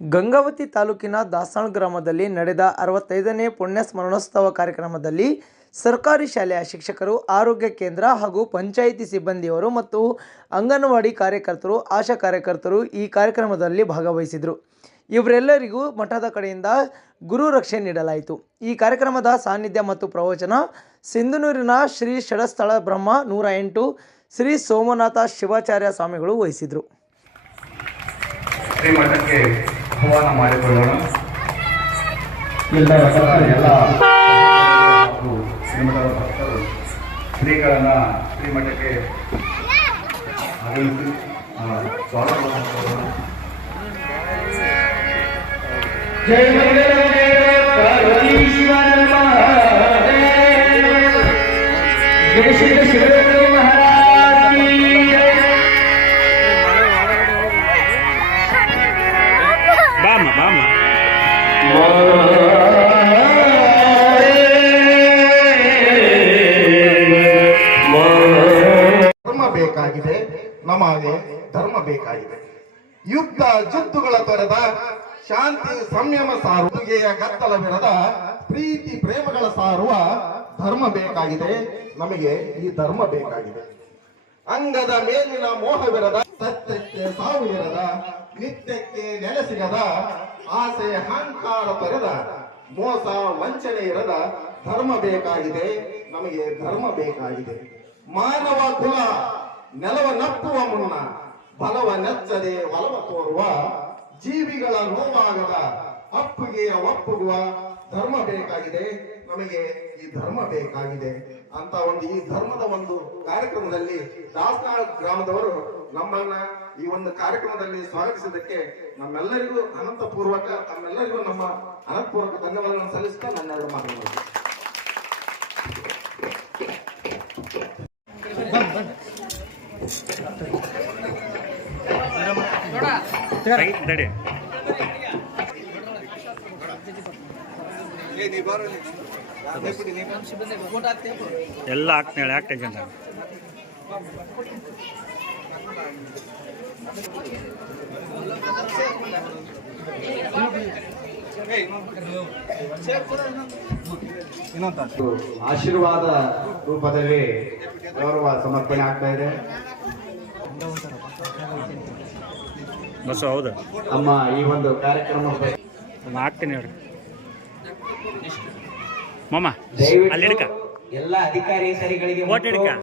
ಗಂಗಾವತಿ ತಾಲೂಕಿನ ದಾಸನಾಳ್ ಗ್ರಾಮದಲ್ಲಿ ನಡೆದ 65ನೇ ಪುಣ್ಯ ಸ್ಮರಣೋತ್ಸವ ಕಾರ್ಯಕ್ರಮದಲ್ಲಿ ಸರ್ಕಾರಿ ಶಾಲೆಯ ಶಿಕ್ಷಕರು, ಆರೋಗ್ಯ ಕೇಂದ್ರ ಹಾಗೂ ಪಂಚಾಯಿತಿ ಸಿಬ್ಬಂದಿಯವರು ಮತ್ತು ಅಂಗನವಾಡಿ ಕಾರ್ಯಕರ್ತರು, ಆಶಾ ಕಾರ್ಯಕರ್ತರು ಈ ಕಾರ್ಯಕ್ರಮದಲ್ಲಿ ಭಾಗವಹಿಸಿದರು. ಇವರೆಲ್ಲರಿಗೂ ಮಠದ ಕಡೆಯಿಂದ ಗುರು ರಕ್ಷೆ ನೀಡಲಾಯಿತು. ಈ ಕಾರ್ಯಕ್ರಮದ ಸಾನ್ನಿಧ್ಯ ಮತ್ತು ಪ್ರವಚನ ಸಿಂಧನೂರಿನ ಶ್ರೀ ಷಡಸ್ಥಳ ಬ್ರಹ್ಮ 108 ಶ್ರೀ ಸೋಮನಾಥ ಶಿವಾಚಾರ್ಯ ಸ್ವಾಮಿಗಳು ವಹಿಸಿದರು. ಶ್ರೀಮಠಕ್ಕೆ ಆಹ್ವಾನ ಮಾಡಿಕೊಳ್ಳೋಣ. ಶ್ರೀಮಠದ ಭಕ್ತರು ಶ್ರೀಗಳನ್ನ ಶ್ರೀಮಠಕ್ಕೆ ಆಗಮಿಸಿ ಸ್ವಾಗತವನ್ನು ಕೋರೋಣ. ಜಯ ಪಾರ್ವತಿ ಶಿವಾನಂದ ಜಯ ಶ್ರೀ ಶಿವಗುರು ಮಹಾರಾಜ್ ಕಿ ಜಯ. ಬಾಮ ಬಾಮ ಧರ್ಮ ಬೇಕಾಗಿದೆ, ನಮಗೆ ಧರ್ಮ ಬೇಕಾಗಿದೆ. ಯುದ್ಧ ಜುದ್ದುಗಳ ತೊರೆದ ಶಾಂತಿ ಸಂಯಮ ಸಾರುಗೆಯ ಗತ್ತಲವಿರದ ಪ್ರೀತಿ ಪ್ರೇಮಗಳ ಸಾರುವ ಧರ್ಮ ಬೇಕಾಗಿದೆ. ನಮಗೆ ಈ ಧರ್ಮ ಬೇಕಾಗಿದೆ. ಅಂಗದ ಮೇಲಿನ ಮೋಹವಿರದ, ಸತ್ಯಕ್ಕೆ ಸಾವಿರದ, ನಿತ್ಯಕ್ಕೆ ನೆಲೆ ಸಿಗದ, ಆಸೆ ಅಹಂಕಾರ ತೊರೆದ, ಮೋಸ ವಂಚನೆ ಇರದ ಧರ್ಮ ಬೇಕಾಗಿದೆ. ನಮಗೆ ಧರ್ಮ ಬೇಕಾಗಿದೆ. ಮಾನವ ಕುಲ ನೆಲವ ನಪ್ಪುವ ಮುನ್ನ ಬಲವ ನೆಚ್ಚದೆ ಒಲವ ತೋರುವ, ಜೀವಿಗಳ ನೋವಾಗದ ಅಪ್ಪುಗೆಯ ಒಪ್ಪುಗುವ ಧರ್ಮ ಬೇಕಾಗಿದೆ. ನಮಗೆ ಈ ಧರ್ಮ ಬೇಕಾಗಿದೆ ಅಂತ ಈ ಧರ್ಮದ ಒಂದು ಕಾರ್ಯಕ್ರಮದಲ್ಲಿ ದಾಸನಾಳ್ ಗ್ರಾಮದವರು ನಮ್ಮನ್ನ ಈ ಒಂದು ಕಾರ್ಯಕ್ರಮದಲ್ಲಿ ಸ್ವಾಗತಿಸಿದ್ದಕ್ಕೆ ನಮ್ಮೆಲ್ಲರಿಗೂ ತಮ್ಮೆಲ್ಲರಿಗೂ ನಮ್ಮ ಅನಂತಪೂರ್ವಕ ಧನ್ಯವಾದಗಳನ್ನು ಸಲ್ಲಿಸ್ತಾ ನನ್ನೆರಡು ಮಾತನಾಡುತ್ತೇನೆ. ಎಲ್ಲ ಹಾಕ್ತಾಳೆ, ಯಾಕೆ ಟೆನ್ಷನ್ ಆಶೀರ್ವಾದ ರೂಪದಲ್ಲಿ ಗೌರವ ಸಮರ್ಪಣೆ ಆಗ್ತಾ ಇದೆ. ಬಸ್ಸು ಹೌದು ನಮ್ಮ ಈ ಒಂದು ಕಾರ್ಯಕ್ರಮ ಹಾಕ್ತೀನಿ ಅವ್ರಿ ಮಾಮ ಅಲ್ಲಿ ಎಲ್ಲ ಅಧಿಕಾರಿ ಸರಿಗಳಿಗೆ ಓಟ್ ಹಿಡ್ಕ